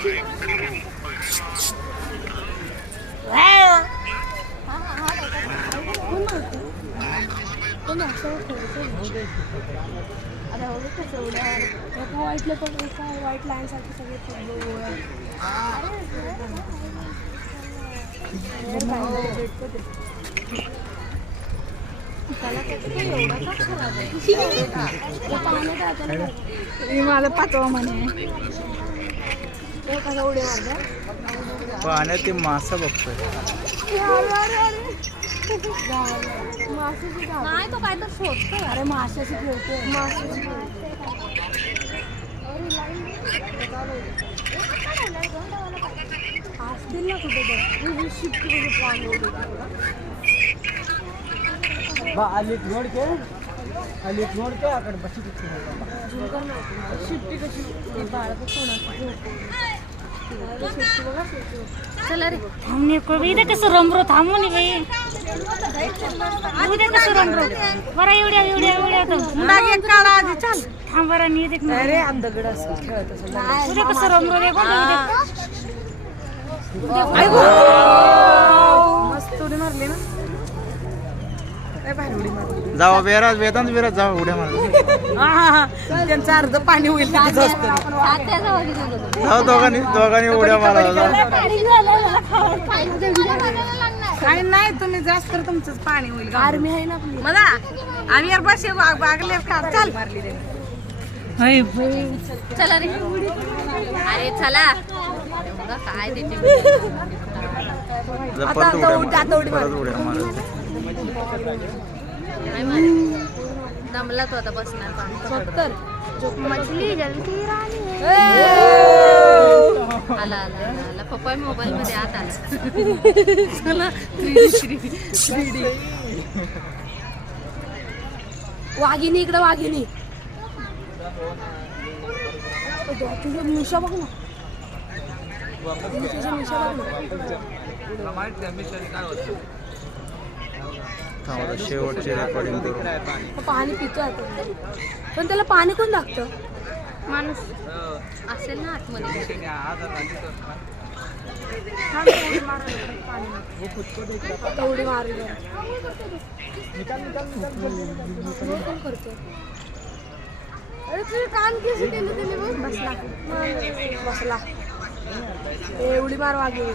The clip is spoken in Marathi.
व्हाईट लाईन सारखे सगळे माझा पाचवा म्हणे कसा उडी मारता पाण्यात ते मासा बघतोय. नाही तो काय तर शोधतोय. अरे माशाशी खेळतोय. माशाशी असतील ना कुठे नोड के अकड बशी शिट्टी कशी चला रे हमने कोई इथे कसं रमरो थांबू नये बाई. उद्या कसं रमरो बरं एवढ्या एवढ्या एवढ्या काढा आधी चल थांब बरं मी देख अरे अंधगड असं खेळत असं उद्या कसं रमरो रे कोण मस्त उडी मारली ना. जावा वेराज वेदांत विराज जावा उड्या मारा. त्यांचं अर्ध पाणी होईल जाऊ दोघांनी उड्या मारा. काही नाही तुम्ही जास्त तर तुमचंच पाणी होईल. आर्मी आहे ना मला आम्ही यार बस बागले चाल मारली चला रे. अरे चला काय देते परत उड्या मारा. दमला तो आता बसणार मछली जलती राणी आला आला पप्पा मोबाईल मध्ये आत आला. वाघिणी इकडे वाघिणी मिशा बघ ना. शेवटचे रेकॉर्डिंग पाणी पितो पण त्याला पाणी कोण लागतं. माणूस असेल ना आतमध्ये. उडी मारली कोण करतो. अरे तुझे कान कसे केले त्याने बसला बसला. उडी मार वागे.